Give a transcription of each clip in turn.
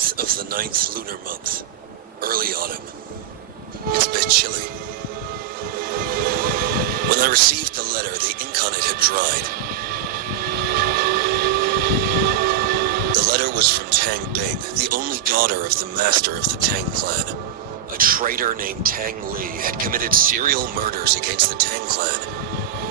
8th of the 9th lunar month. Early autumn. It's a bit chilly. When I received the letter, the ink on it had dried. The letter was from Tang Bing, the only daughter of the master of the Tang clan. A traitor named Tang Li had committed serial murders against the Tang clan.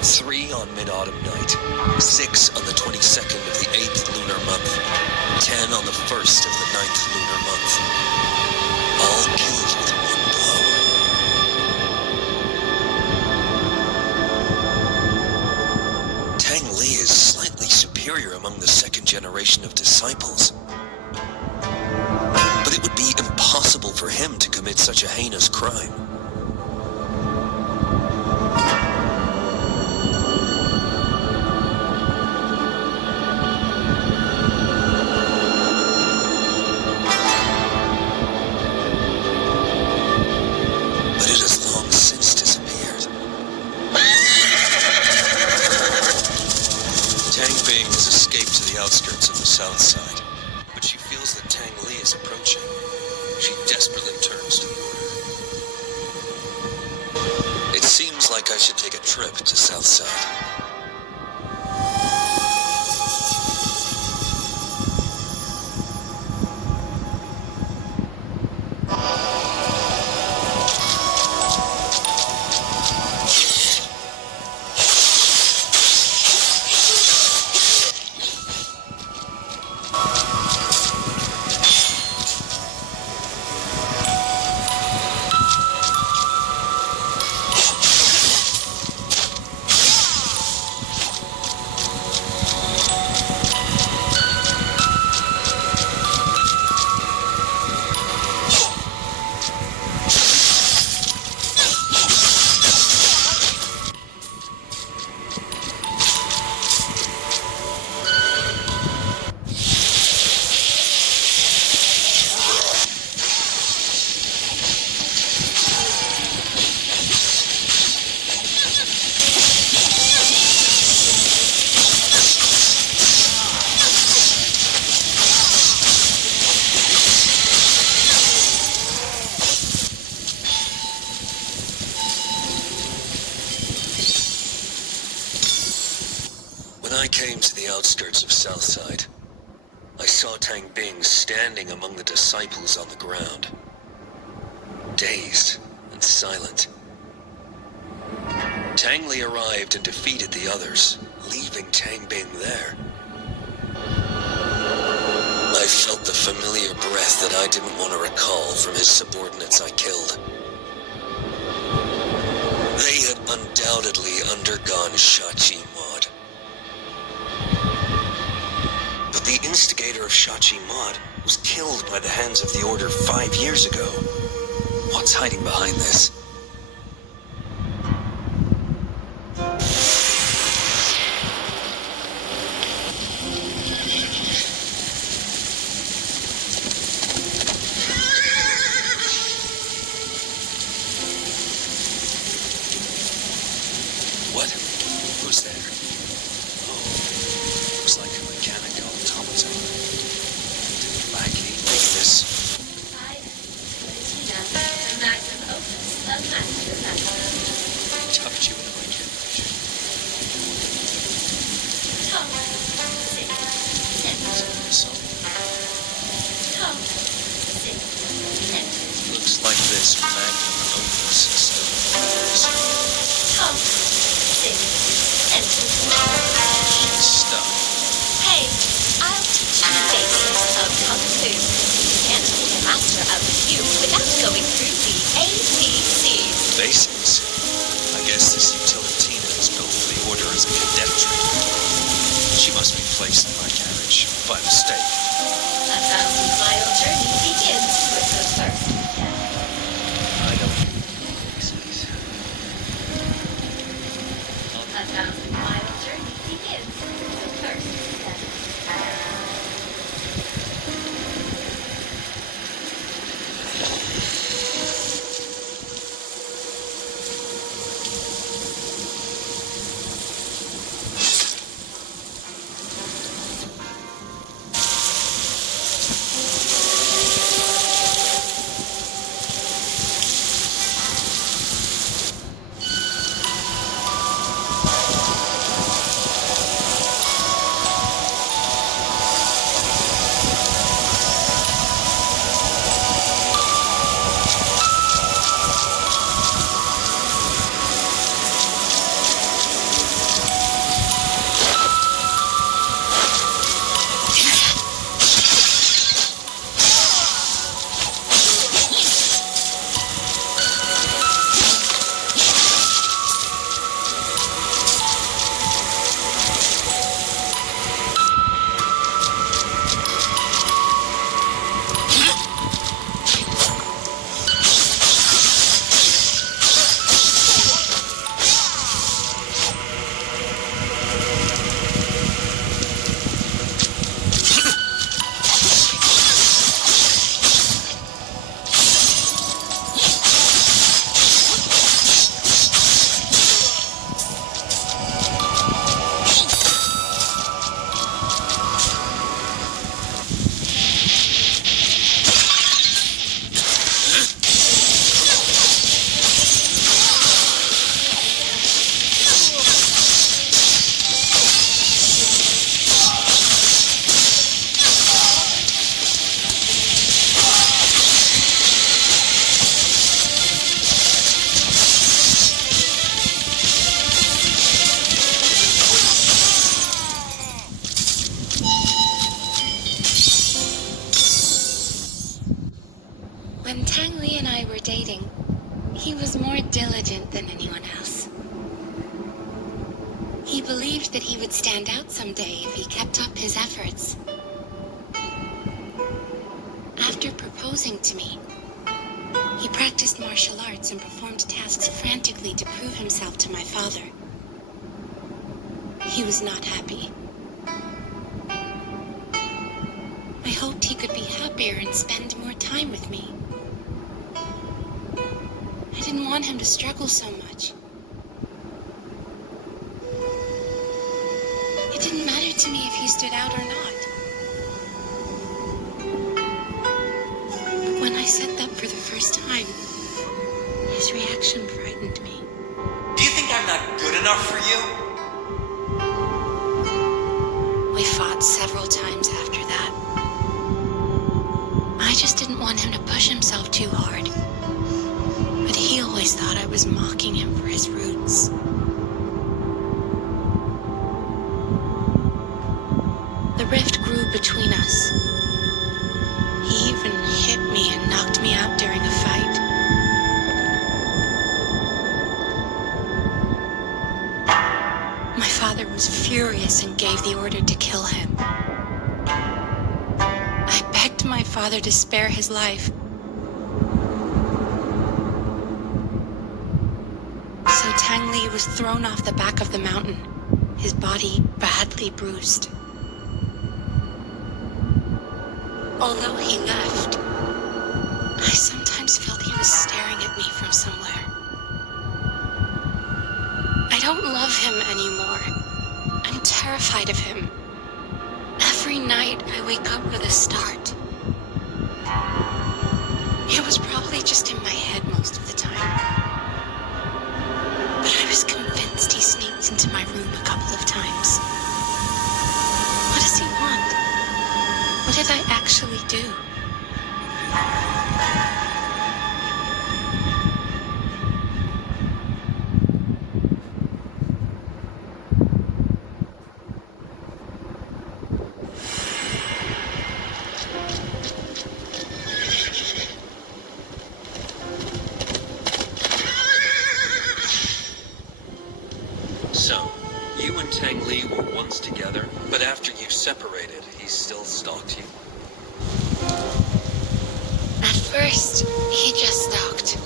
3 on mid-autumn night, 6 on the 22nd of the 8th lunar month, 10 on the 1st of the 9th lunar month. All killed with one blow. Tang Li is slightly superior among the second generation of disciples. But it would be impossible for him to commit such a heinous crime. Outskirts of the south side, but she feels that Tang Li is approaching. She desperately turns to the order. It seems like I should take a trip to south side. When I came to the outskirts of Southside, I saw Tang Bing standing among the disciples on the ground, dazed and silent. Tang Li arrived and defeated the others, leaving Tang Bing there. I felt the familiar breath that I didn't want to recall from his subordinates I killed. They had undoubtedly undergone Shachi Mod. But the instigator of Shachi Mod was killed by the hands of the Order 5 years ago. What's hiding behind this? What? Who's there? Oh, looks like a mechanical automaton. Did Blackie make this? Tucked you into my generation. Looks like this magnum opus is still yours. She's stuck. Hey, I'll teach you the basics of Kung Fu. You can't be a master of the few without going through the ABCs. Basics? I guess this utility that was built for the Order is a cadet treatment. She must be placed in my carriage by mistake. A 1,000-mile journey begins with the first step. I don't need basics. A 1,000-mile journey begins with the first step. When Tang Li and I were dating, he was more diligent than anyone else. He believed that he would stand out someday if he kept up his efforts. After proposing to me, he practiced martial arts and performed tasks frantically to prove himself to my father. He was not happy. I hoped he could be happier and spend more time with me. I didn't want him to struggle so much. It didn't matter to me if he stood out or not. But when I said that for the first time, his reaction frightened me. Do you think I'm not good enough for you? We fought several times after that. I just didn't want him to push himself too hard. But he always thought I was mocking him for his roots. The rift grew between us. He even hit me and knocked me out during a fight. My father was furious and gave the order to kill him. I begged my father to spare his life. So Tang Li was thrown off the back of the mountain, his body badly bruised. Although he left, I sometimes felt he was staring at me from somewhere. I don't love him anymore. I'm terrified of him. Every night I wake up with a start. It was probably just in my head most of the time. But I was convinced he sneaked into my room a couple of times. What does he want? What did I actually do? So, you and Tang Li were once together, but after you separated, he still stalked you? At first, he just stalked.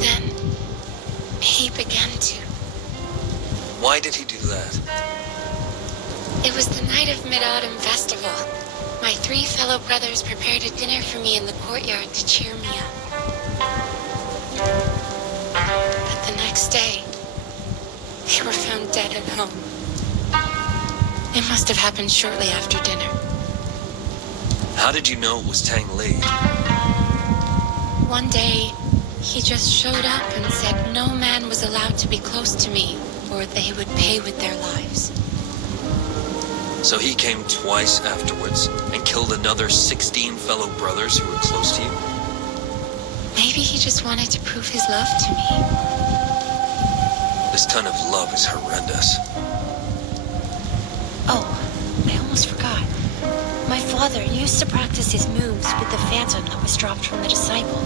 Then, he began to. Why did he do that? It was the night of Mid-Autumn Festival. My 3 fellow brothers prepared a dinner for me in the courtyard to cheer me up. But the next day, they were found dead at home. It must have happened shortly after dinner. How did you know it was Tang Li? One day, he just showed up and said no man was allowed to be close to me, or they would pay with their lives. So he came twice afterwards and killed another 16 fellow brothers who were close to you? Maybe he just wanted to prove his love to me. This kind of love is horrendous. Oh, I almost forgot. My father used to practice his moves with the phantom that was dropped from the disciple.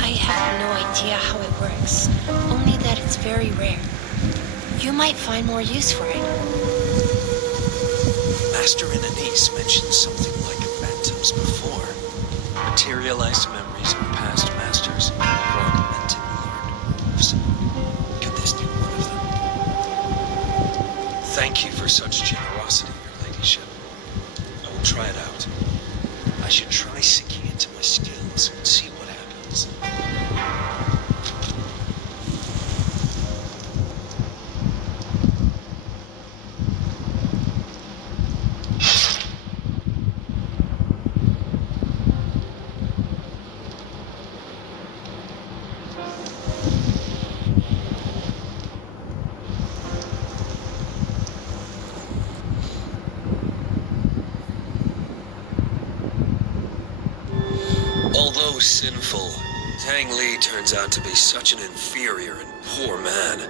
I have no idea how it works, only that it's very rare. You might find more use for it. Master and Anise mentioned something like phantoms before. Materialized memories of past masters, fragmented learned moves. Could this be one of them? Thank you for such generosity, your ladyship. I will try it out. I should try sinking into my skills and see what happens. Although sinful, Tang Li turns out to be such an inferior and poor man.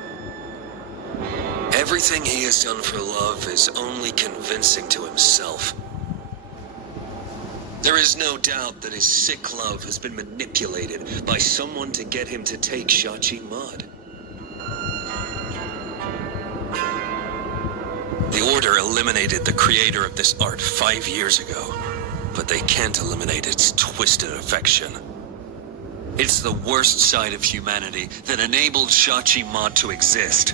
Everything he has done for love is only convincing to himself. There is no doubt that his sick love has been manipulated by someone to get him to take Shachi Mud. The Order eliminated the creator of this art 5 years ago, but they can't eliminate its twisted affection. It's the worst side of humanity that enabled Shachi Mud to exist.